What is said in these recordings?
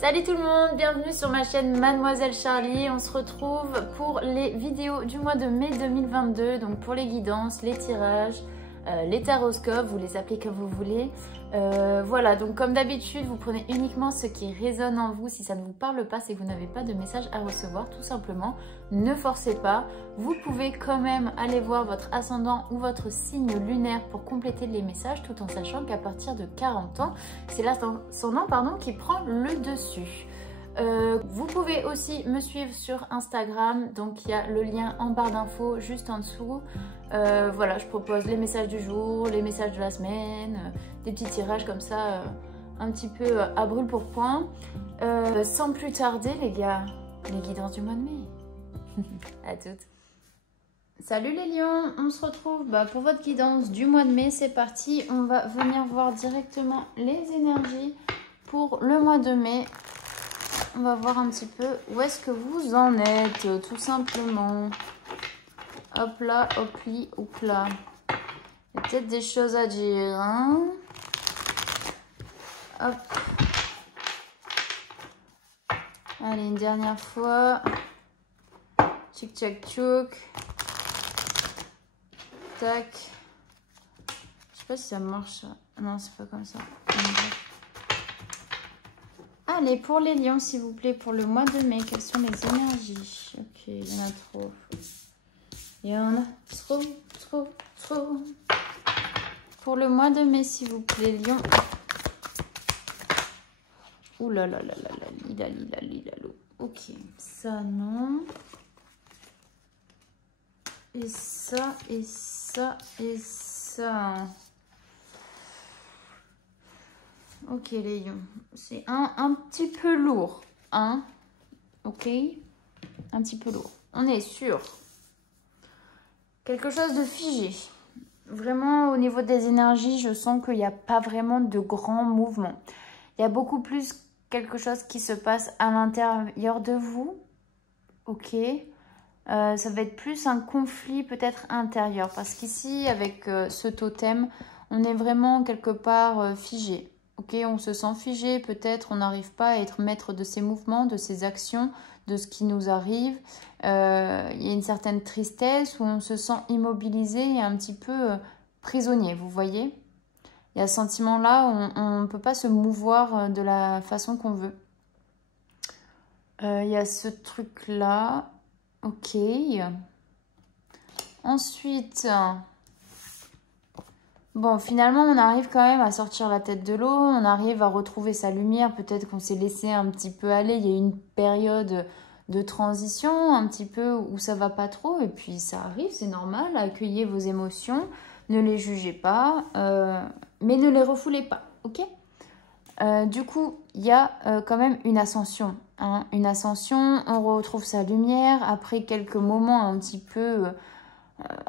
Salut tout le monde, bienvenue sur ma chaîne Mademoiselle Charlie. On se retrouve pour les vidéos du mois de mai 2022, donc pour les guidances, les tirages, les taroscopes, vous les appelez comme vous voulez. Voilà, donc comme d'habitude, vous prenez uniquement ce qui résonne en vous. Si ça ne vous parle pas, c'est que vous n'avez pas de message à recevoir, tout simplement. Ne forcez pas. Vous pouvez quand même aller voir votre ascendant ou votre signe lunaire pour compléter les messages, tout en sachant qu'à partir de 40 ans, c'est l'ascendant qui prend le dessus. Vous pouvez aussi me suivre sur Instagram, donc il y a le lien en barre d'infos juste en dessous. Voilà, je propose les messages du jour, les messages de la semaine, des petits tirages comme ça, un petit peu à brûle pour point. Sans plus tarder les gars, les guidances du mois de mai. À toutes. Salut les lions, on se retrouve pour votre guidance du mois de mai, c'est parti. On va venir voir directement les énergies pour le mois de mai. On va voir un petit peu où est-ce que vous en êtes, tout simplement. Hop là, hop li, hop là. Il y a peut-être des choses à dire, hein. Hop. Allez, une dernière fois. Tchic, tchac, tchouk. Tac. Je sais pas si ça marche. Non, c'est pas comme ça. Allez, pour les lions, s'il vous plaît, pour le mois de mai, quelles sont les énergies? Ok, il y en a trop. Il y en a trop, trop, trop. Pour le mois de mai, s'il vous plaît, lion. Ouh là là là là là, lila, lila, lila, lou. Ok, ça non. Et ça, et ça, et ça. Ok les lions, c'est un petit peu lourd, hein, ok, un petit peu lourd. On est sur quelque chose de figé. Vraiment au niveau des énergies, je sens qu'il n'y a pas vraiment de grands mouvements. Il y a beaucoup plus quelque chose qui se passe à l'intérieur de vous, ok. Ça va être plus un conflit peut-être intérieur, parce qu'ici avec ce totem, on est vraiment quelque part figé. Ok, on se sent figé, peut-être on n'arrive pas à être maître de ses mouvements, de ses actions, de ce qui nous arrive. Il y a une certaine tristesse où on se sent immobilisé et un petit peu prisonnier, vous voyez. Il y a ce sentiment-là, on ne peut pas se mouvoir de la façon qu'on veut. Il y a ce truc-là, ok. Ensuite... Bon, finalement, on arrive quand même à sortir la tête de l'eau, on arrive à retrouver sa lumière. Peut-être qu'on s'est laissé un petit peu aller. Il y a une période de transition, un petit peu où ça va pas trop. Et puis, ça arrive, c'est normal. Accueillez vos émotions, ne les jugez pas, mais ne les refoulez pas, ok? Du coup, il y a quand même une ascension. Hein, une ascension, on retrouve sa lumière après quelques moments un petit peu...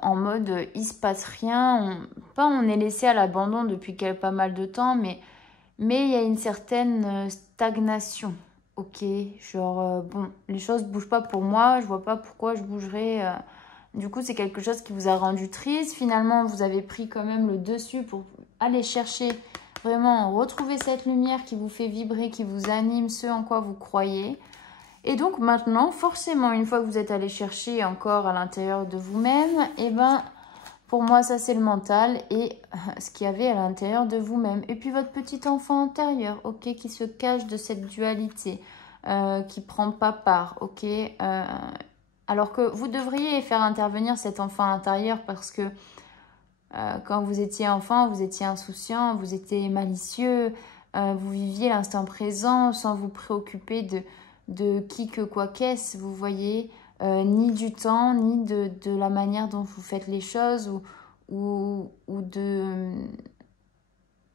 en mode il se passe rien, on est laissé à l'abandon depuis pas mal de temps, mais il y a une certaine stagnation, ok, genre bon, les choses bougent pas pour moi, je vois pas pourquoi je bougerais, du coup c'est quelque chose qui vous a rendu triste, finalement vous avez pris quand même le dessus pour aller chercher vraiment retrouver cette lumière qui vous fait vibrer, qui vous anime, ce en quoi vous croyez. Et donc maintenant, forcément, une fois que vous êtes allé chercher encore à l'intérieur de vous-même, et ben, pour moi, ça c'est le mental et ce qu'il y avait à l'intérieur de vous-même. Et puis votre petit enfant intérieur, ok, qui se cache de cette dualité, qui prend pas part, ok. Alors que vous devriez faire intervenir cet enfant intérieur parce que quand vous étiez enfant, vous étiez insouciant, vous étiez malicieux, vous viviez l'instant présent sans vous préoccuper de qui que quoi qu'est-ce, vous voyez, ni du temps, ni de la manière dont vous faites les choses, ou de, vous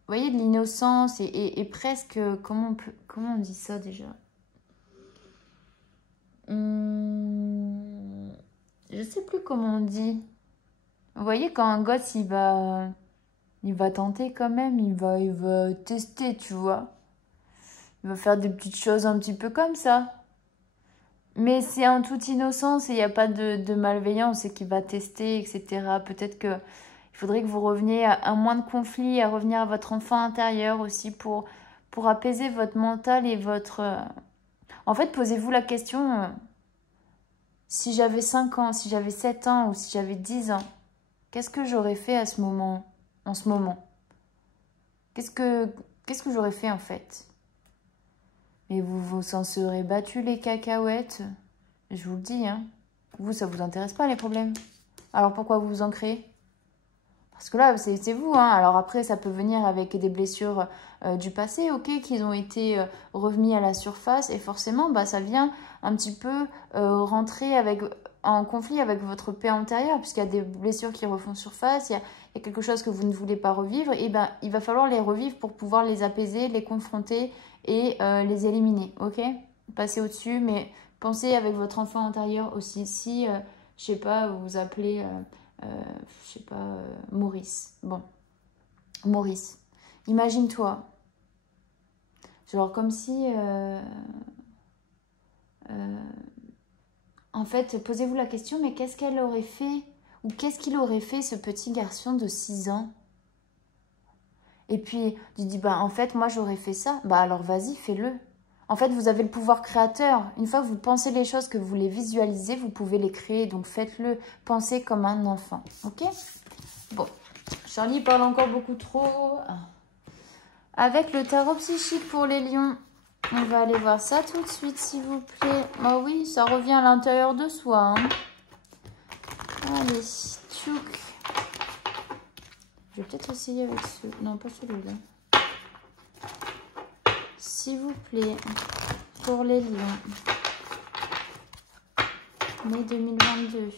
voyez, de l'innocence, et presque, comment on dit ça déjà? Je sais plus comment on dit. Vous voyez, quand un gosse, il va tenter quand même, il va tester, tu vois. Il va faire des petites choses un petit peu comme ça. Mais c'est en toute innocence et il n'y a pas de malveillance et qu'il va tester, etc. Peut-être qu'il faudrait que vous reveniez à moins de conflits, à revenir à votre enfant intérieur aussi pour pour apaiser votre mental et votre... En fait, posez-vous la question, si j'avais 5 ans, si j'avais 7 ans ou si j'avais 10 ans, qu'est-ce que j'aurais fait à ce moment, en ce moment? Qu'est-ce que j'aurais fait en fait? Et vous vous en serez battu les cacahuètes. Je vous le dis, hein. Vous, ça vous intéresse pas les problèmes. Alors pourquoi vous vous en créez? Parce que là, c'est vous, hein. Alors après, ça peut venir avec des blessures du passé, ok, qui ont été remis à la surface. Et forcément, bah, ça vient un petit peu rentrer en conflit avec votre paix intérieure, puisqu'il y a des blessures qui refont surface, il y a quelque chose que vous ne voulez pas revivre. Et ben, il va falloir les revivre pour pouvoir les apaiser, les confronter et les éliminer, ok? Passez au-dessus, mais pensez avec votre enfant intérieur aussi. Si, je sais pas, vous vous appelez... je sais pas, Maurice. Bon, Maurice, imagine-toi, genre comme si, en fait, posez-vous la question, mais qu'est-ce qu'elle aurait fait, ou qu'est-ce qu'il aurait fait ce petit garçon de 6 ans? Et puis, tu dis, bah en fait, moi j'aurais fait ça, bah alors vas-y, fais-le. En fait, vous avez le pouvoir créateur. Une fois que vous pensez les choses, que vous les visualisez, vous pouvez les créer. Donc faites-le, pensez comme un enfant, ok? Bon, Charlie parle encore beaucoup trop. Avec le tarot psychique pour les lions, on va aller voir ça tout de suite, s'il vous plaît. Oh oui, ça revient à l'intérieur de soi. Hein. Allez, tchouk. Je vais peut-être essayer avec ce... Non, pas celui-là. S'il vous plaît, pour les lions. Mai 2022.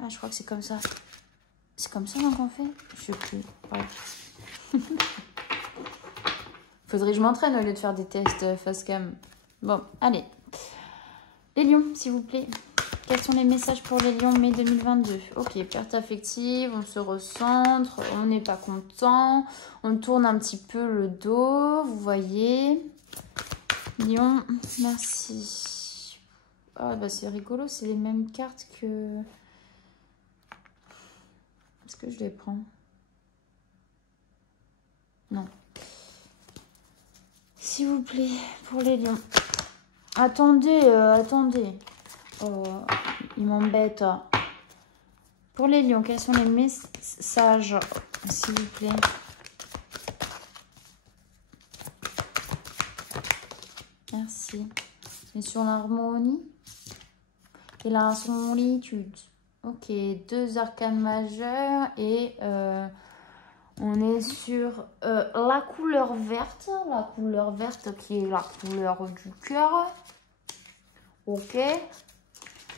Ah, je crois que c'est comme ça. C'est comme ça qu'on fait? Je sais plus. Bref. Faudrait que je m'entraîne au lieu de faire des tests face cam. Bon, allez. Les lions, s'il vous plaît. Quels sont les messages pour les lions mai 2022? Ok, perte affective, on se recentre, on n'est pas content, on tourne un petit peu le dos, vous voyez. Lion, merci. Ah bah c'est rigolo, c'est les mêmes cartes que... Est-ce que je les prends? Non. S'il vous plaît, pour les lions. Attendez, attendez. Oh, il m'embête. Pour les lions, quels sont les messages, s'il vous plaît? Merci. Et sur l'harmonie et la solitude. Ok, 2 arcanes majeures et on est sur la couleur verte. La couleur verte qui est la couleur du cœur. Ok.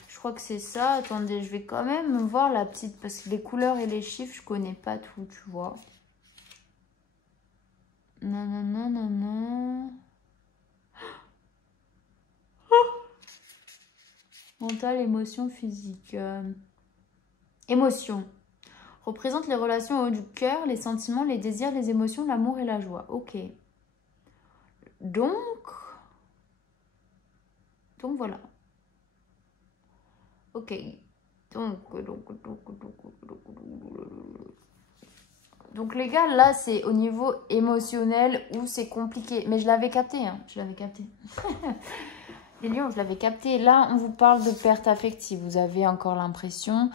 Je crois que c'est ça. Attendez, je vais quand même voir la petite... Parce que les couleurs et les chiffres, je connais pas tout, tu vois. Non, non, non, non, non. Mental, émotion, physique. Émotion. Représente les relations au haut du cœur, les sentiments, les désirs, les émotions, l'amour et la joie. Ok. Donc voilà. Ok. Donc les gars, là, c'est au niveau émotionnel où c'est compliqué. Mais je l'avais capté, hein. Je l'avais capté. Les lions, je l'avais capté. Là, on vous parle de perte affective. Vous avez encore l'impression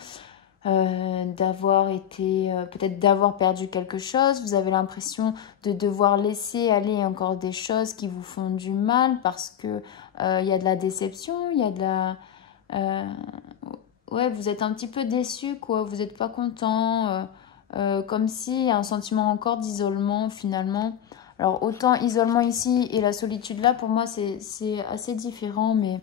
d'avoir été... peut-être d'avoir perdu quelque chose. Vous avez l'impression de devoir laisser aller encore des choses qui vous font du mal parce que il y a de la déception, il y a de la... ouais, vous êtes un petit peu déçu, quoi. Vous n'êtes pas content. Comme si un sentiment encore d'isolement, finalement. Alors, autant isolement ici et la solitude là, pour moi, c'est assez différent. Mais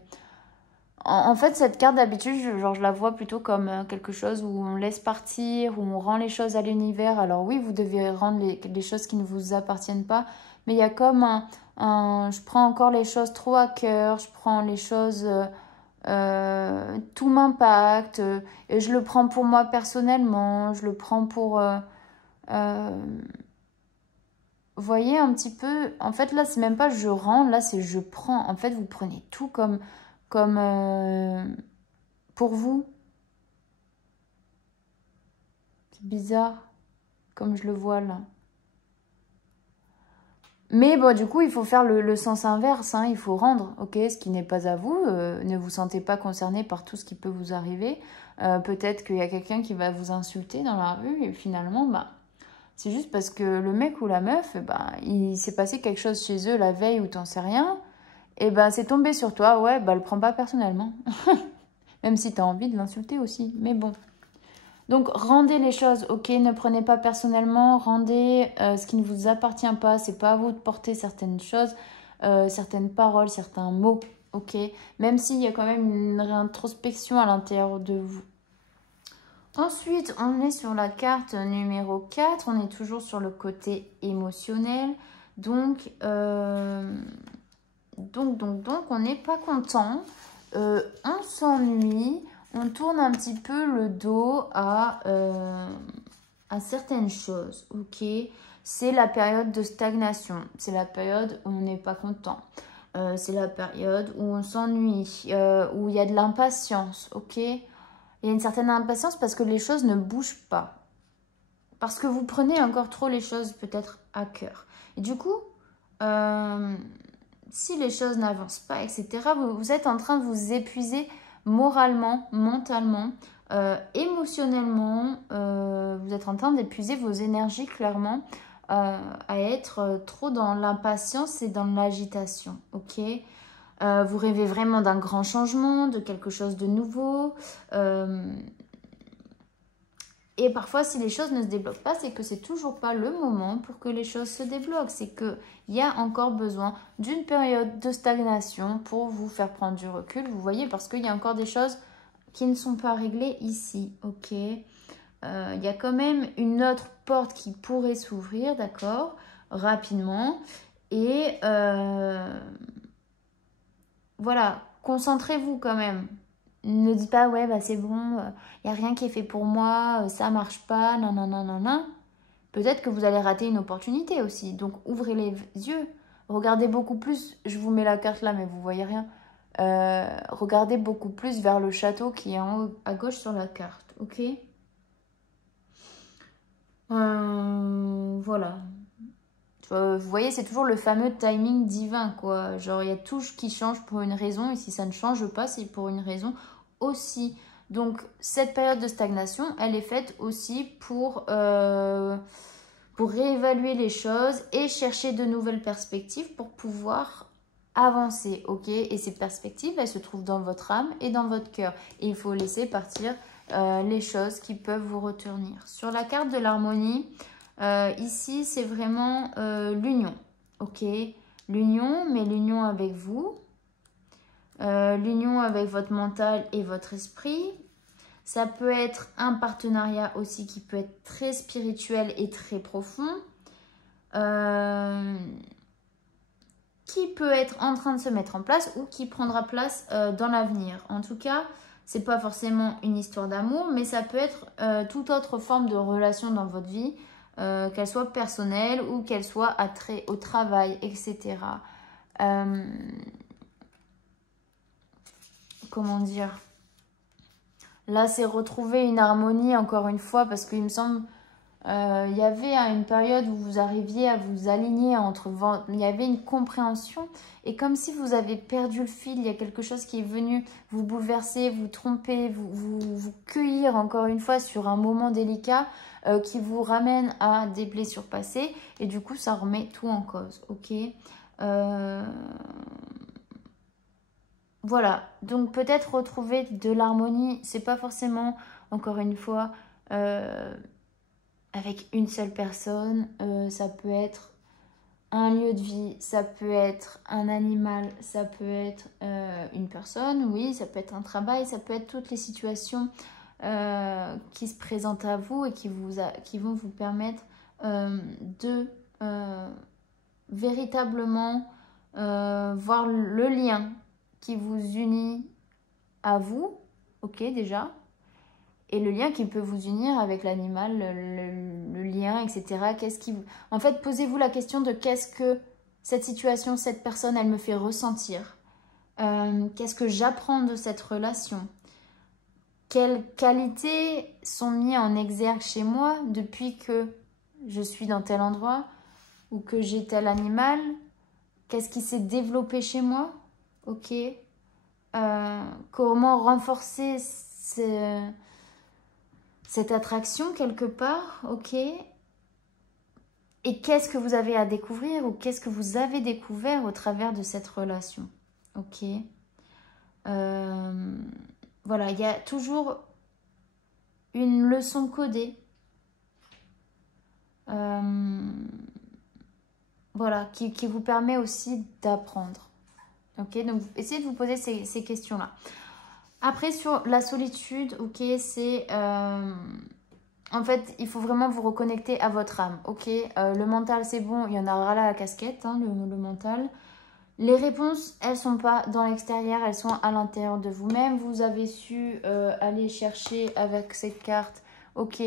en fait, cette carte, d'habitude, je la vois plutôt comme quelque chose où on laisse partir, où on rend les choses à l'univers. Alors oui, vous devez rendre les choses qui ne vous appartiennent pas. Mais il y a comme je prends encore les choses trop à cœur. Je prends les choses... tout m'impacte. Et je le prends pour moi personnellement. Je le prends pour... vous voyez un petit peu, en fait là c'est même pas je rends, là c'est je prends. En fait vous prenez tout comme pour vous. C'est bizarre. comme je le vois là. Mais bon, du coup, il faut faire le sens inverse, hein, il faut rendre, ok, ce qui n'est pas à vous. Ne vous sentez pas concerné par tout ce qui peut vous arriver. Peut-être qu'il y a quelqu'un qui va vous insulter dans la rue et finalement, bah, c'est juste parce que le mec ou la meuf, bah, il s'est passé quelque chose chez eux la veille ou t'en sais rien. Et ben c'est tombé sur toi, ouais, bah le prends pas personnellement. Même si t'as envie de l'insulter aussi, mais bon. Donc rendez les choses, ok, ne prenez pas personnellement, rendez ce qui ne vous appartient pas, c'est pas à vous de porter certaines choses, certaines paroles, certains mots, ok, même s'il y a quand même une réintrospection à l'intérieur de vous. Ensuite, on est sur la carte numéro 4, on est toujours sur le côté émotionnel, donc on n'est pas content, on s'ennuie, on tourne un petit peu le dos à certaines choses, ok? C'est la période de stagnation, c'est la période où on n'est pas content, c'est la période où on s'ennuie, où il y a de l'impatience, ok? Il y a une certaine impatience parce que les choses ne bougent pas, parce que vous prenez encore trop les choses peut-être à cœur. Et du coup, si les choses n'avancent pas, etc., vous êtes en train de vous épuiser moralement, mentalement, émotionnellement. Vous êtes en train d'épuiser vos énergies clairement à être trop dans l'impatience et dans l'agitation. Ok, vous rêvez vraiment d'un grand changement, de quelque chose de nouveau. Et parfois, si les choses ne se débloquent pas, c'est que c'est toujours pas le moment pour que les choses se débloquent. C'est qu'il y a encore besoin d'une période de stagnation pour vous faire prendre du recul. Vous voyez, parce qu'il y a encore des choses qui ne sont pas réglées ici. Ok. Il y a quand même une autre porte qui pourrait s'ouvrir, d'accord, rapidement. Et voilà, concentrez-vous quand même. Ne dites pas, ouais, bah c'est bon, il n'y a rien qui est fait pour moi, ça marche pas, non, non, non, non, non. Peut-être que vous allez rater une opportunité aussi. Donc, ouvrez les yeux. Regardez beaucoup plus. Je vous mets la carte là, mais vous voyez rien. Regardez beaucoup plus vers le château qui est en haut, à gauche sur la carte. Ok, voilà. Vous voyez, c'est toujours le fameux timing divin, quoi. Genre, il y a tout qui change pour une raison, et si ça ne change pas, c'est pour une raison aussi. Donc, cette période de stagnation, elle est faite aussi pour réévaluer les choses et chercher de nouvelles perspectives pour pouvoir avancer, ok? Et ces perspectives, elles se trouvent dans votre âme et dans votre cœur. Et il faut laisser partir les choses qui peuvent vous retenir. Sur la carte de l'harmonie, ici, c'est vraiment l'union, ok? L'union, mais l'union avec vous, l'union avec votre mental et votre esprit. Ça peut être un partenariat aussi qui peut être très spirituel et très profond, qui peut être en train de se mettre en place ou qui prendra place dans l'avenir. En tout cas, c'est pas forcément une histoire d'amour, mais ça peut être toute autre forme de relation dans votre vie, qu'elle soit personnelle ou qu'elle soit attrait au travail, etc. Comment dire? Là, c'est retrouver une harmonie, encore une fois, parce qu'il me semble, il y avait une période où vous arriviez à vous aligner entre... Il y avait une compréhension, et comme si vous avez perdu le fil, il y a quelque chose qui est venu vous bouleverser, vous tromper, vous cueillir, encore une fois, sur un moment délicat qui vous ramène à des blessures passées, et du coup, ça remet tout en cause, ok? Voilà, donc peut-être retrouver de l'harmonie, c'est pas forcément, encore une fois, avec une seule personne, ça peut être un lieu de vie, ça peut être un animal, ça peut être une personne, oui, ça peut être un travail, ça peut être toutes les situations qui se présentent à vous et qui vont vous permettre de véritablement voir le lien qui vous unit à vous, ok déjà, et le lien qui peut vous unir avec l'animal, le lien, etc. Qu'est-ce qui vous... En fait, posez-vous la question de qu'est-ce que cette situation, cette personne, elle me fait ressentir. Qu'est-ce que j'apprends de cette relation? Quelles qualités sont mises en exergue chez moi depuis que je suis dans tel endroit ou que j'ai tel animal. Qu'est-ce qui s'est développé chez moi? Ok. Comment renforcer cette attraction quelque part? Ok. Et qu'est-ce que vous avez à découvrir ou qu'est-ce que vous avez découvert au travers de cette relation? Ok. Voilà, il y a toujours une leçon codée. Voilà, qui vous permet aussi d'apprendre. Ok, donc essayez de vous poser ces questions-là. Après, sur la solitude, ok, c'est... en fait, il faut vraiment vous reconnecter à votre âme, ok. Le mental, c'est bon, il y en a ras là la casquette, hein, le mental. Les réponses, elles sont pas dans l'extérieur, elles sont à l'intérieur de vous-même. Vous avez su aller chercher avec cette carte, ok,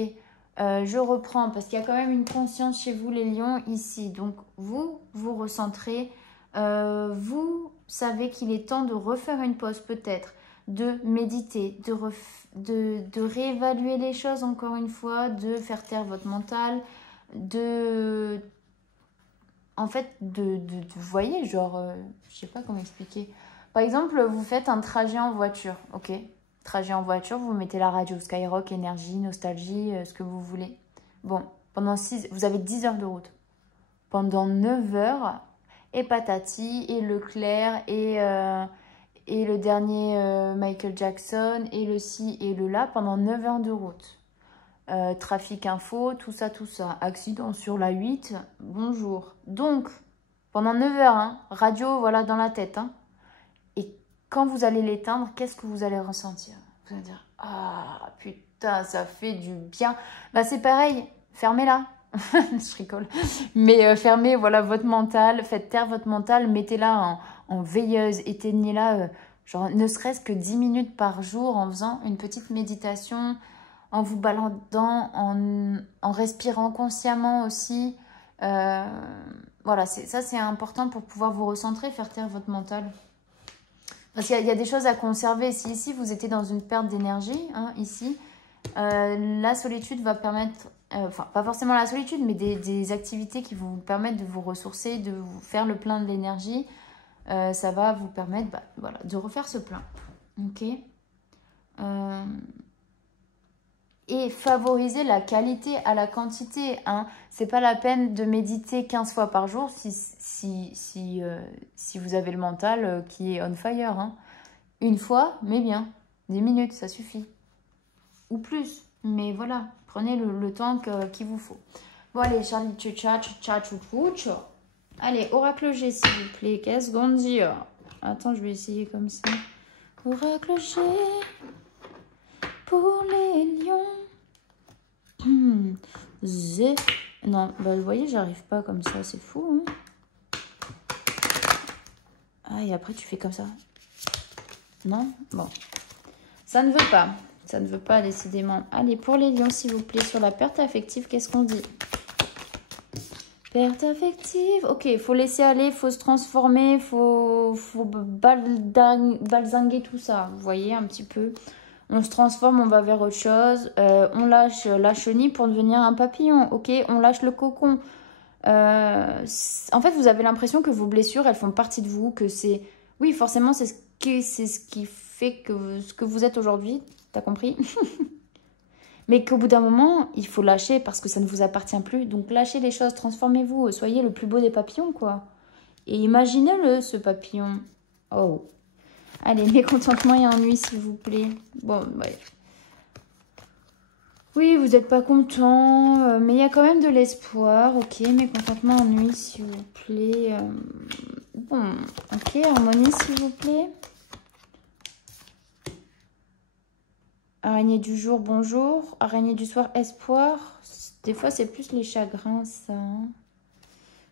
je reprends, parce qu'il y a quand même une conscience chez vous, les lions, ici. Donc, vous recentrez, vous savez qu'il est temps de refaire une pause, peut-être, de méditer, de réévaluer les choses, encore une fois, de faire taire votre mental, en fait, vous voyez, genre, je sais pas comment expliquer. Par exemple, vous faites un trajet en voiture, ok? Trajet en voiture, vous mettez la radio, Skyrock, énergie, nostalgie, ce que vous voulez. Bon, vous avez 10 heures de route. Pendant 9 heures, et patati, et Leclerc, et le dernier Michael Jackson, et le ci et le là, pendant 9 heures de route. Trafic info, tout ça. Accident sur la 8, bonjour. Donc, pendant 9 heures, hein, radio, voilà, dans la tête. Hein. Et quand vous allez l'éteindre, qu'est-ce que vous allez ressentir? Vous allez dire, ah, putain, ça fait du bien. Bah, c'est pareil, fermez-la. Je rigole. Mais fermez, voilà, votre mental, faites taire votre mental, mettez-la en veilleuse, éteignez-la, genre, ne serait-ce que 10 minutes par jour en faisant une petite méditation, en vous baladant, en respirant consciemment aussi. Voilà, ça c'est important pour pouvoir vous recentrer, faire taire votre mental. Parce qu'il y a des choses à conserver. Si ici vous étiez dans une perte d'énergie, hein, ici, la solitude va permettre, enfin pas forcément la solitude, mais des activités qui vont vous permettre de vous ressourcer, de vous faire le plein de l'énergie. Ça va vous permettre voilà, de refaire ce plein. Ok. Et favoriser la qualité à la quantité. Hein. C'est pas la peine de méditer 15 fois par jour si vous avez le mental qui est on fire. Hein. Une fois, mais bien. 10 minutes, ça suffit. Ou plus. Mais voilà, prenez le temps qu'il vous faut. Bon, allez, Charlie, tchou. Allez, oracle G, s'il vous plaît. Qu'est-ce qu'on dit? Attends, je vais essayer comme ça. Oracle G pour les lions. Non, bah vous voyez, j'arrive pas comme ça, c'est fou. Hein. Ah, et après tu fais comme ça. Non? Bon. Ça ne veut pas. Ça ne veut pas, décidément. Allez, pour les lions, s'il vous plaît, sur la perte affective, qu'est-ce qu'on dit? Perte affective. Ok, il faut laisser aller, il faut se transformer, il faut balzinguer tout ça. Vous voyez, un petit peu. On se transforme, on va vers autre chose. On lâche la chenille pour devenir un papillon. Ok, on lâche le cocon. En fait, vous avez l'impression que vos blessures, elles font partie de vous. Que c'est... Oui, forcément, c'est ce qui fait que ce que vous êtes aujourd'hui. T'as compris? Mais qu'au bout d'un moment, il faut lâcher parce que ça ne vous appartient plus. Donc, lâchez les choses, transformez-vous. Soyez le plus beau des papillons, quoi. Et imaginez-le, ce papillon. Oh. Allez, mécontentement et ennui, s'il vous plaît. Bon, ouais. Oui, vous n'êtes pas content, mais il y a quand même de l'espoir. Ok, mécontentement, ennui, s'il vous plaît. Bon, ok, harmonie, s'il vous plaît. Araignée du jour, bonjour. Araignée du soir, espoir. Des fois, c'est plus les chagrins, ça. Hein.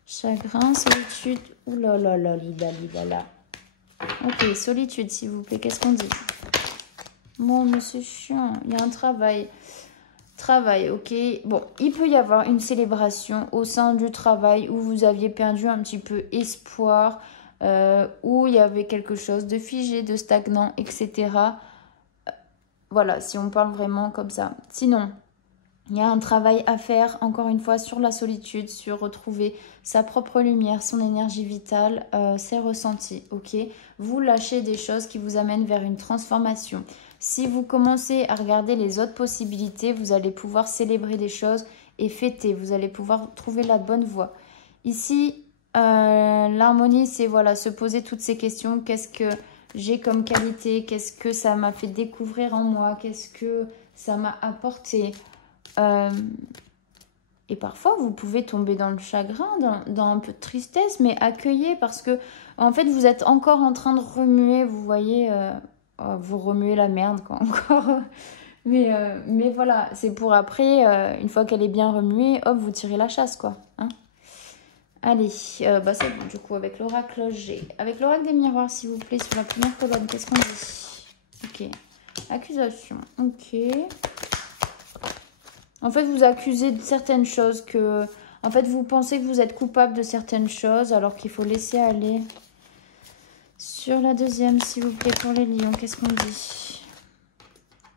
Chagrin, solitude. Ouh là là là là là. Ok, solitude, s'il vous plaît. Qu'est-ce qu'on dit? Bon, mais c'est chiant. Il y a un travail. Travail, ok. Bon, il peut y avoir une célébration au sein du travail où vous aviez perdu un petit peu espoir, où il y avait quelque chose de figé, de stagnant, etc. Voilà, si on parle vraiment comme ça. Sinon, Il y a un travail à faire, encore une fois, sur la solitude, sur retrouver sa propre lumière, son énergie vitale, ses ressentis, ok? Vous lâchez des choses qui vous amènent vers une transformation. Si vous commencez à regarder les autres possibilités, vous allez pouvoir célébrer des choses et fêter. Vous allez pouvoir trouver la bonne voie. Ici, l'harmonie, c'est voilà, se poser toutes ces questions. Qu'est-ce que j'ai comme qualité? Qu'est-ce que ça m'a fait découvrir en moi? Qu'est-ce que ça m'a apporté? Et parfois, vous pouvez tomber dans le chagrin, dans un peu de tristesse, mais accueillez parce que, en fait, vous êtes encore en train de remuer, vous voyez, vous remuez la merde, quoi, encore. Mais voilà, c'est pour après, une fois qu'elle est bien remuée, hop, vous tirez la chasse, quoi. Hein. Allez, bah c'est bon, du coup, avec l'oracle G. Avec l'oracle des miroirs, s'il vous plaît, sur la première colonne, qu'est-ce qu'on dit? Ok. Accusation, ok. En fait, vous accusez de certaines choses que... En fait, vous pensez que vous êtes coupable de certaines choses alors qu'il faut laisser aller. Sur la deuxième, s'il vous plaît, pour les lions, qu'est-ce qu'on dit?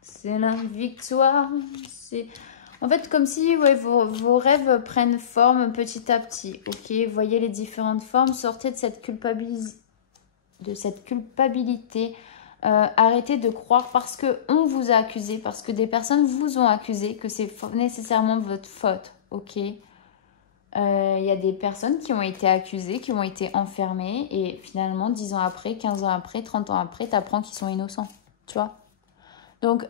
C'est la victoire. C'est... En fait, comme si ouais, vos rêves prennent forme petit à petit. Ok, voyez les différentes formes. Sortez de cette culpabilité. Arrêtez de croire parce qu'on vous a accusé, parce que des personnes vous ont accusé, que c'est nécessairement votre faute. Ok, y a des personnes qui ont été accusées, qui ont été enfermées. Et finalement, 10 ans après, 15 ans après, 30 ans après, tu apprends qu'ils sont innocents. Tu vois? Donc,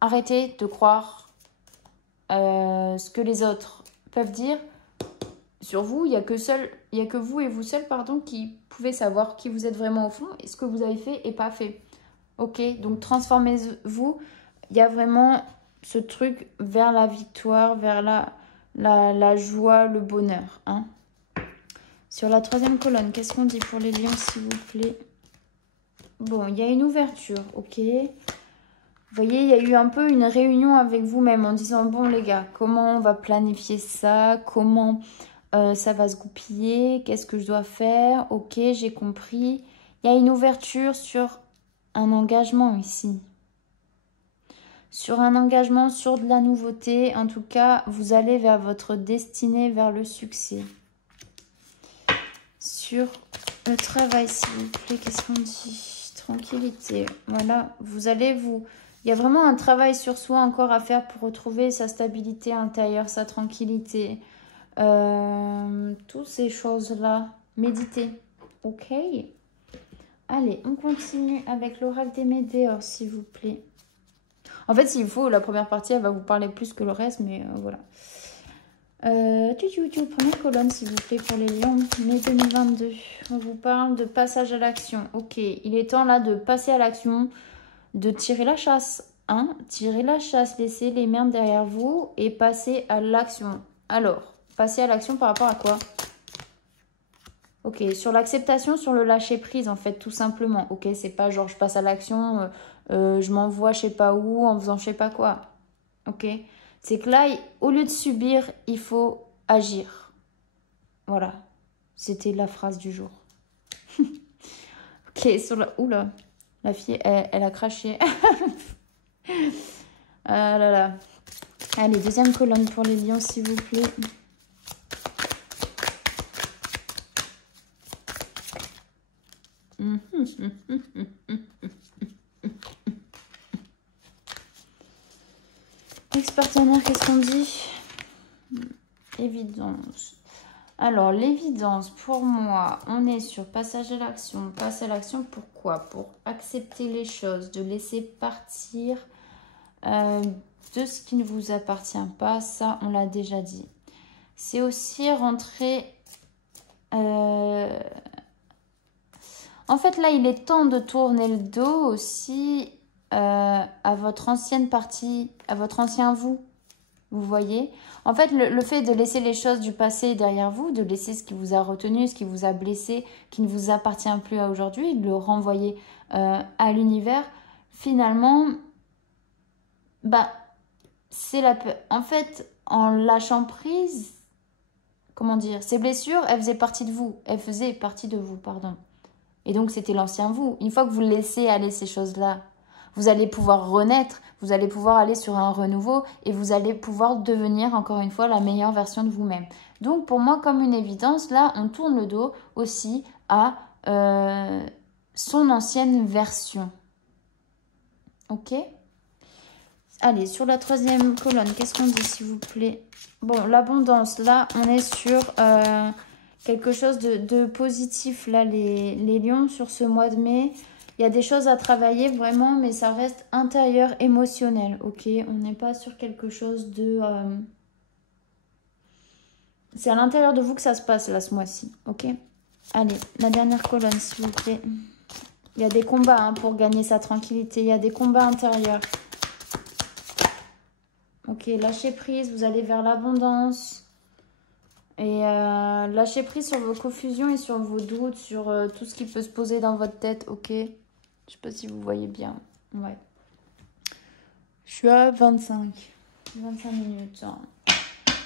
arrêtez de croire ce que les autres peuvent dire sur vous. Il n'y a que vous et vous seul, pardon, qui pouvez savoir qui vous êtes vraiment au fond et ce que vous avez fait et pas fait. Ok, donc transformez-vous. Il y a vraiment ce truc vers la victoire, vers la joie, le bonheur. Hein. Sur la troisième colonne, qu'est-ce qu'on dit pour les lions, s'il vous plaît? Bon, il y a une ouverture, ok. Vous voyez, il y a eu un peu une réunion avec vous-même en disant, bon les gars, comment on va planifier ça? Comment ça va se goupiller? Qu'est-ce que je dois faire? Ok, j'ai compris. Il y a une ouverture sur un engagement ici. Sur un engagement, sur de la nouveauté. En tout cas, vous allez vers votre destinée, vers le succès. Sur le travail, s'il vous plaît, qu'est-ce qu'on dit? Tranquillité. Voilà, vous allez vous... Il y a vraiment un travail sur soi encore à faire pour retrouver sa stabilité intérieure, sa tranquillité. Toutes ces choses-là. Méditez. Ok. Allez, on continue avec l'oracle des Médéors, s'il vous plaît. En fait, s'il faut, la première partie, elle va vous parler plus que le reste, mais voilà. Première colonne, s'il vous plaît, pour les lions, mai 2022. On vous parle de passage à l'action. Ok, il est temps là de passer à l'action, de tirer la chasse. Hein, tirer la chasse, laissez les merdes derrière vous et passer à l'action. Alors, passer à l'action par rapport à quoi? Ok, sur l'acceptation, sur le lâcher prise, en fait, tout simplement. Ok, c'est pas genre je passe à l'action, je m'envoie je sais pas où en faisant je sais pas quoi. Ok, c'est que là, au lieu de subir, il faut agir. Voilà, c'était la phrase du jour. Ok, sur la... Oula, la fille, elle a craché. Ah là là. Allez, deuxième colonne pour les lions, s'il vous plaît. Ex-partenaire, qu'est-ce qu'on dit? Évidence. Alors, l'évidence, pour moi, on est sur passage à l'action. Passer à l'action, pourquoi? Pour accepter les choses, de laisser partir de ce qui ne vous appartient pas. Ça, on l'a déjà dit. C'est aussi rentrer... En fait, là, il est temps de tourner le dos aussi à votre ancienne partie, à votre ancien vous. Vous voyez? En fait, le fait de laisser les choses du passé derrière vous, de laisser ce qui vous a retenu, ce qui vous a blessé, qui ne vous appartient plus à aujourd'hui, de le renvoyer à l'univers, finalement, bah, c'est la... En fait, en lâchant prise, comment dire, ces blessures, elles faisaient partie de vous. Elles faisaient partie de vous, pardon. Et donc, c'était l'ancien vous. Une fois que vous laissez aller ces choses-là, vous allez pouvoir renaître, vous allez pouvoir aller sur un renouveau et vous allez pouvoir devenir, encore une fois, la meilleure version de vous-même. Donc, pour moi, comme une évidence, là, on tourne le dos aussi à son ancienne version. Ok? Allez, sur la troisième colonne, qu'est-ce qu'on dit, s'il vous plaît? Bon, l'abondance, là, on est sur quelque chose de positif, là, les lions, sur ce mois de mai. Il y a des choses à travailler, vraiment, mais ça reste intérieur, émotionnel, ok? On n'est pas sur quelque chose de... C'est à l'intérieur de vous que ça se passe, là, ce mois-ci, ok? Allez, la dernière colonne, s'il vous plaît. Il y a des combats hein, pour gagner sa tranquillité. Il y a des combats intérieurs. Ok, lâchez prise, vous allez vers l'abondance. Et lâchez prise sur vos confusions et sur vos doutes, sur tout ce qui peut se poser dans votre tête, ok? Je sais pas si vous voyez bien. Ouais. Je suis à 25 minutes. Hein.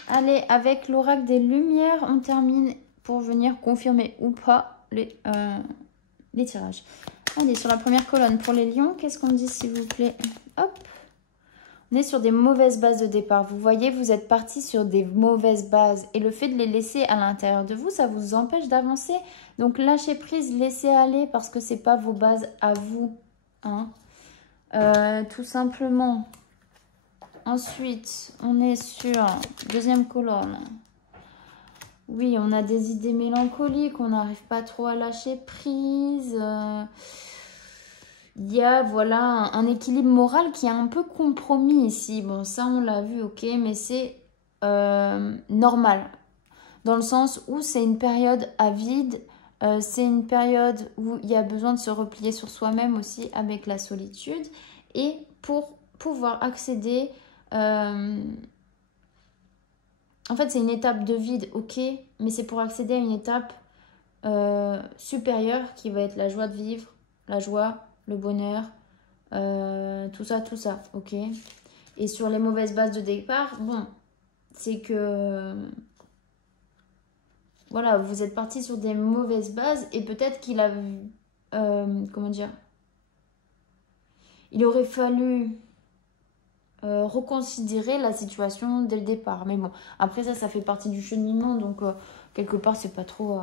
Allez, avec l'oracle des Lumières, on termine pour venir confirmer ou pas les tirages. Allez, sur la première colonne, pour les lions, qu'est-ce qu'on dit, s'il vous plaît? Hop! On est sur des mauvaises bases de départ. Vous voyez, vous êtes parti sur des mauvaises bases. Et le fait de les laisser à l'intérieur de vous, ça vous empêche d'avancer. Donc, lâchez prise, laissez aller parce que ce n'est pas vos bases à vous. Hein. Tout simplement. Ensuite, on est sur deuxième colonne. Oui, on a des idées mélancoliques. On n'arrive pas trop à lâcher prise. Il y a voilà un équilibre moral qui est un peu compromis ici. Bon, ça on l'a vu, ok, mais c'est normal. Dans le sens où c'est une période à vide, c'est une période où il y a besoin de se replier sur soi-même aussi avec la solitude. Et pour pouvoir accéder... en fait, c'est une étape de vide, ok, mais c'est pour accéder à une étape supérieure qui va être la joie de vivre, la joie, le bonheur, tout ça, ok. Et sur les mauvaises bases de départ, bon, c'est que, voilà, vous êtes parti sur des mauvaises bases et peut-être qu'il a, comment dire, il aurait fallu reconsidérer la situation dès le départ. Mais bon, après ça fait partie du cheminement, donc quelque part, c'est pas trop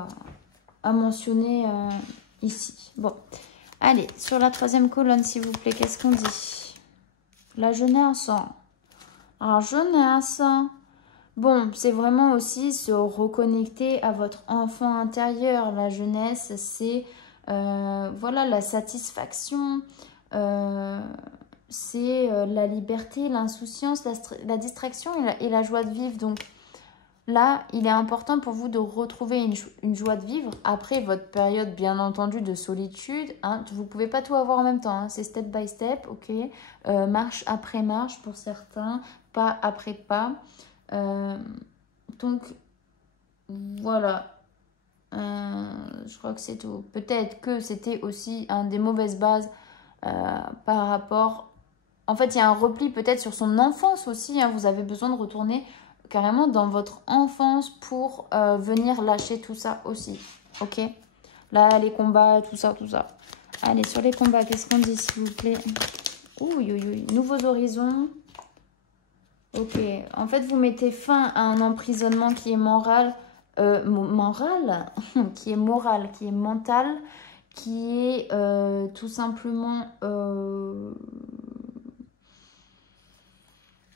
à mentionner ici. Bon. Allez, sur la troisième colonne, s'il vous plaît, qu'est-ce qu'on dit? La jeunesse. Alors, jeunesse. Bon, c'est vraiment aussi se reconnecter à votre enfant intérieur. La jeunesse, c'est voilà, la satisfaction, c'est la liberté, l'insouciance, la distraction et la joie de vivre. Donc, là, il est important pour vous de retrouver une joie de vivre après votre période, bien entendu, de solitude. Hein. Vous ne pouvez pas tout avoir en même temps. Hein. C'est step by step, ok. Marche après marche pour certains, pas après pas. Donc, voilà. Je crois que c'est tout. Peut-être que c'était aussi des mauvaises bases par rapport... En fait, il y a un repli peut-être sur son enfance aussi. Hein. Vous avez besoin de retourner... carrément dans votre enfance pour venir lâcher tout ça aussi, ok? Là, les combats, tout ça. Allez, sur les combats, qu'est-ce qu'on dit, s'il vous plaît? Ouh, nouveaux horizons. Ok, en fait, vous mettez fin à un emprisonnement qui est moral, qui est moral, qui est mental, qui est tout simplement...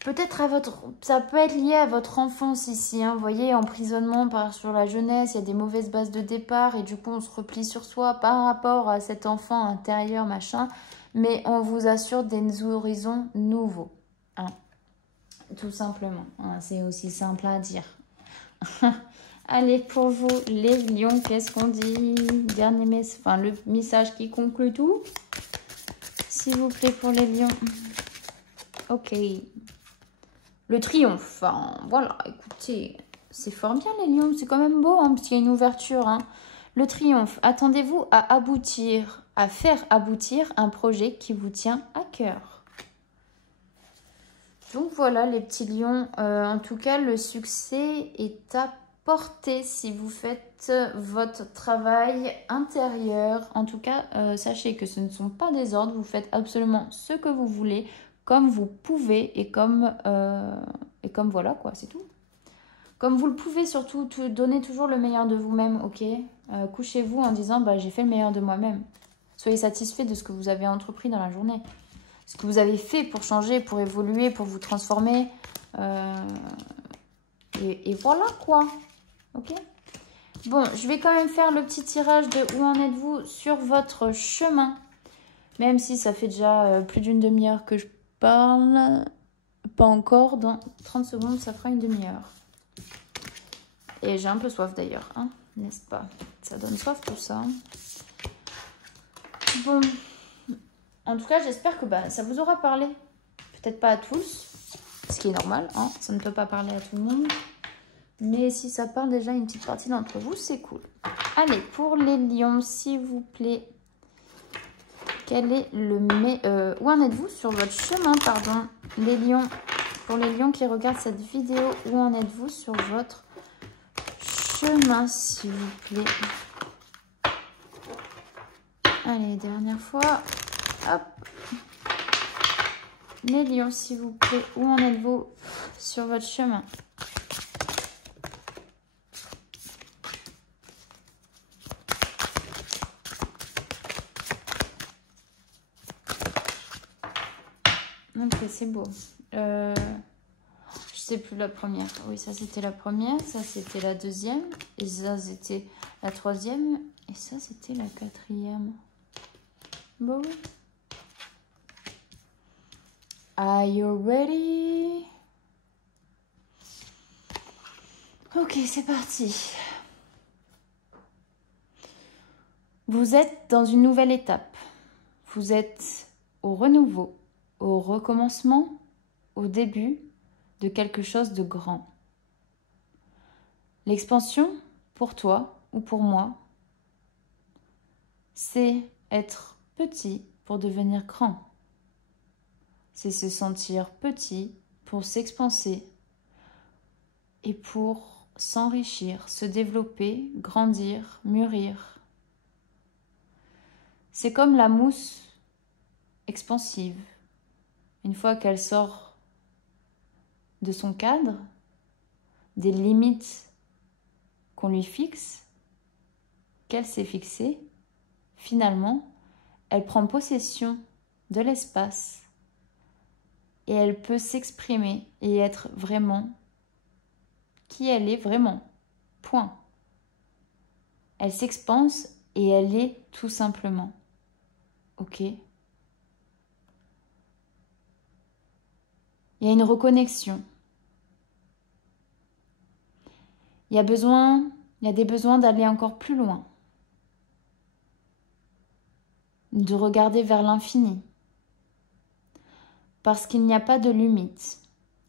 peut-être à votre... Ça peut être lié à votre enfance ici. Hein. Vous voyez, emprisonnement sur la jeunesse, il y a des mauvaises bases de départ et du coup, on se replie sur soi par rapport à cet enfant intérieur, machin. Mais on vous assure des horizons nouveaux. Hein. Tout simplement. Hein. C'est aussi simple à dire. Allez, pour vous, les lions, qu'est-ce qu'on dit? Dernier message, enfin, le message qui conclut tout. S'il vous plaît, pour les lions. Ok. Le triomphe, hein, voilà, écoutez, c'est fort bien les lions, c'est quand même beau, hein, parce qu'il y a une ouverture. Hein. Le triomphe, attendez-vous à aboutir, à faire aboutir un projet qui vous tient à cœur. Donc voilà les petits lions, en tout cas le succès est à porter si vous faites votre travail intérieur. En tout cas, sachez que ce ne sont pas des ordres. Vous faites absolument ce que vous voulez, comme vous pouvez et comme voilà quoi, c'est tout. Comme vous le pouvez, surtout, donnez toujours le meilleur de vous-même, ok? Couchez-vous en disant, bah, j'ai fait le meilleur de moi-même. Soyez satisfait de ce que vous avez entrepris dans la journée. Ce que vous avez fait pour changer, pour évoluer, pour vous transformer. Et voilà quoi, ok? Bon, je vais quand même faire le petit tirage de où en êtes-vous sur votre chemin. Même si ça fait déjà plus d'une demi-heure que je parle. Pas encore, dans 30 secondes, ça fera une demi-heure. Et j'ai un peu soif d'ailleurs, hein, n'est-ce pas? Ça donne soif tout ça. Bon, en tout cas, j'espère que ça vous aura parlé. Peut-être pas à tous, ce qui est normal, hein, ça ne peut pas parler à tout le monde. Mais si ça parle déjà à une petite partie d'entre vous, c'est cool. Allez, pour les lions, s'il vous plaît. Quel est où en êtes-vous sur votre chemin, pardon, les lions? Pour les lions qui regardent cette vidéo, où en êtes-vous sur votre chemin, s'il vous plaît? Allez, dernière fois. Hop. Les lions, s'il vous plaît, où en êtes-vous sur votre chemin? Ok, c'est beau. Je sais plus la première. Oui, ça c'était la première, ça c'était la deuxième, et ça c'était la troisième, et ça c'était la quatrième. Bon oui. Are you ready? Ok, c'est parti. Vous êtes dans une nouvelle étape. Vous êtes au renouveau, au recommencement, au début de quelque chose de grand. L'expansion, pour toi ou pour moi, c'est être petit pour devenir grand. C'est se sentir petit pour s'expanser et pour s'enrichir, se développer, grandir, mûrir. C'est comme la mousse expansive. Une fois qu'elle sort de son cadre, des limites qu'on lui fixe, qu'elle s'est fixée, finalement, elle prend possession de l'espace et elle peut s'exprimer et être vraiment qui elle est vraiment. Point. Elle s'expanse et elle est tout simplement. Ok? Il y a une reconnexion. Il y a des besoins d'aller encore plus loin. De regarder vers l'infini. Parce qu'il n'y a pas de limites.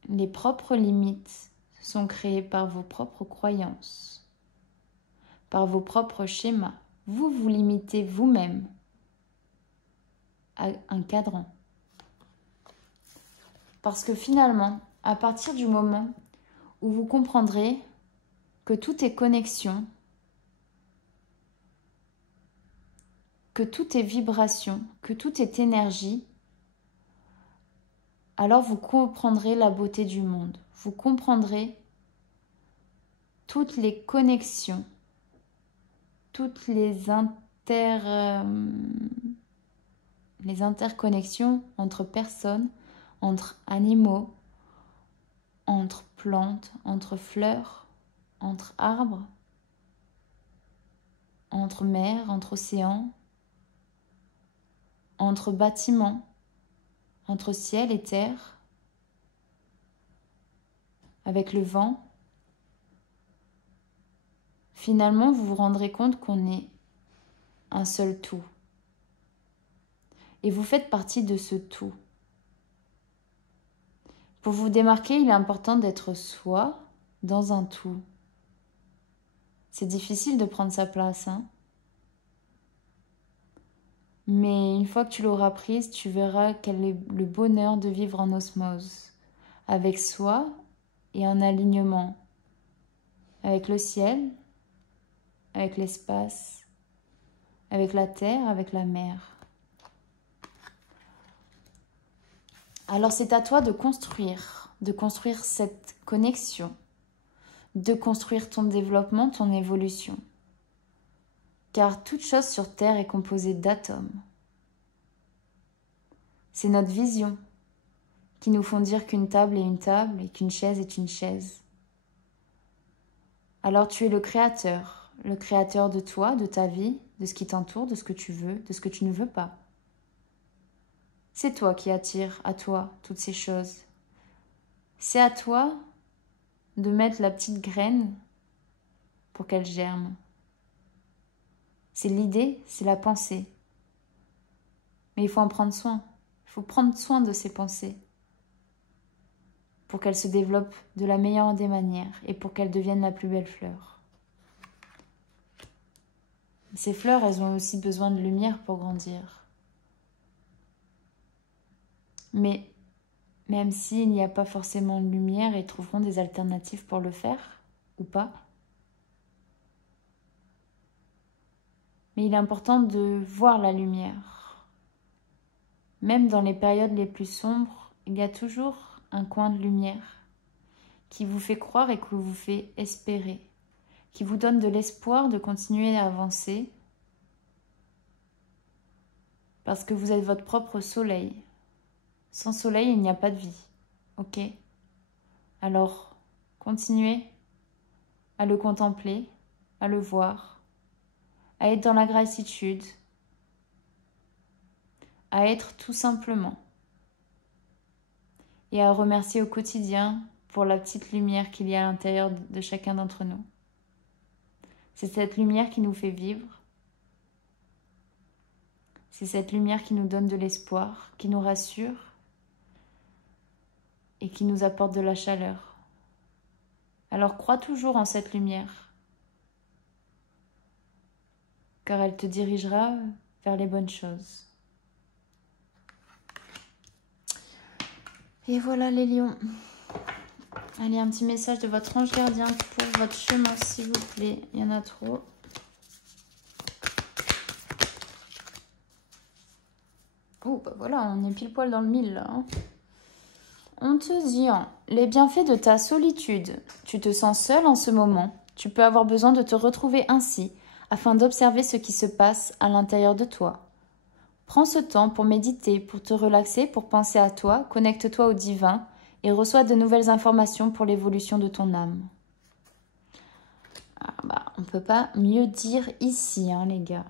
Les propres limites sont créées par vos propres croyances, par vos propres schémas. Vous vous limitez vous-même à un cadran. Parce que finalement, à partir du moment où vous comprendrez que tout est connexion, que tout est vibration, que tout est énergie, alors vous comprendrez la beauté du monde. Vous comprendrez toutes les connexions, toutes les interconnexions entre personnes, entre animaux, entre plantes, entre fleurs, entre arbres, entre mers, entre océans, entre bâtiments, entre ciel et terre, avec le vent. Finalement, vous vous rendrez compte qu'on est un seul tout. Et vous faites partie de ce tout. Pour vous démarquer, il est important d'être soi dans un tout. C'est difficile de prendre sa place, hein. Mais une fois que tu l'auras prise, tu verras quel est le bonheur de vivre en osmose, avec soi et en alignement avec le ciel, avec l'espace, avec la terre, avec la mer. Alors c'est à toi de construire cette connexion, de construire ton développement, ton évolution. Car toute chose sur Terre est composée d'atomes. C'est notre vision qui nous font dire qu'une table est une table et qu'une chaise est une chaise. Alors tu es le créateur de toi, de ta vie, de ce qui t'entoure, de ce que tu veux, de ce que tu ne veux pas. C'est toi qui attires à toi toutes ces choses. C'est à toi de mettre la petite graine pour qu'elle germe. C'est l'idée, c'est la pensée. Mais il faut en prendre soin. Il faut prendre soin de ces pensées pour qu'elles se développent de la meilleure des manières et pour qu'elles deviennent la plus belle fleur. Ces fleurs, elles ont aussi besoin de lumière pour grandir. Mais même s'il n'y a pas forcément de lumière, ils trouveront des alternatives pour le faire, ou pas. Mais il est important de voir la lumière. Même dans les périodes les plus sombres, il y a toujours un coin de lumière qui vous fait croire et qui vous fait espérer, qui vous donne de l'espoir de continuer à avancer parce que vous êtes votre propre soleil. Sans soleil, il n'y a pas de vie. Ok? Alors, continuez à le contempler, à le voir, à être dans la gratitude, à être tout simplement et à remercier au quotidien pour la petite lumière qu'il y a à l'intérieur de chacun d'entre nous. C'est cette lumière qui nous fait vivre. C'est cette lumière qui nous donne de l'espoir, qui nous rassure et qui nous apporte de la chaleur. Alors crois toujours en cette lumière, car elle te dirigera vers les bonnes choses. Et voilà les lions. Allez, un petit message de votre ange gardien pour votre chemin, s'il vous plaît. Il y en a trop. Oh, bah voilà, on est pile poil dans le mille, là. Hein. On te dit, hein, les bienfaits de ta solitude. Tu te sens seul en ce moment. Tu peux avoir besoin de te retrouver ainsi, afin d'observer ce qui se passe à l'intérieur de toi. Prends ce temps pour méditer, pour te relaxer, pour penser à toi, connecte-toi au divin et reçois de nouvelles informations pour l'évolution de ton âme. Ah bah, on ne peut pas mieux dire ici, hein, les gars.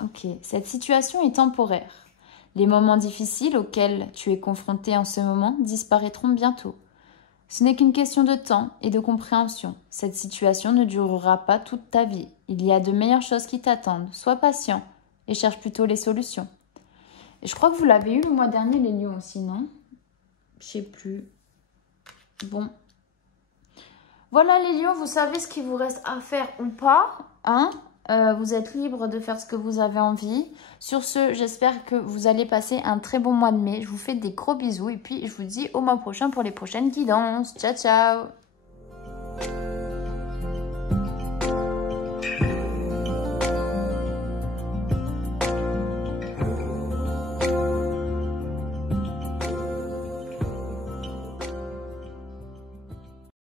Ok, cette situation est temporaire. Les moments difficiles auxquels tu es confronté en ce moment disparaîtront bientôt. Ce n'est qu'une question de temps et de compréhension. Cette situation ne durera pas toute ta vie. Il y a de meilleures choses qui t'attendent. Sois patient et cherche plutôt les solutions. Et je crois que vous l'avez eu le mois dernier, les lions aussi, non? Je sais plus. Bon. Voilà les lions, vous savez ce qu'il vous reste à faire ou pas, hein? Vous êtes libre de faire ce que vous avez envie. Sur ce, j'espère que vous allez passer un très bon mois de mai. Je vous fais des gros bisous et puis je vous dis au mois prochain pour les prochaines guidances. Ciao, ciao!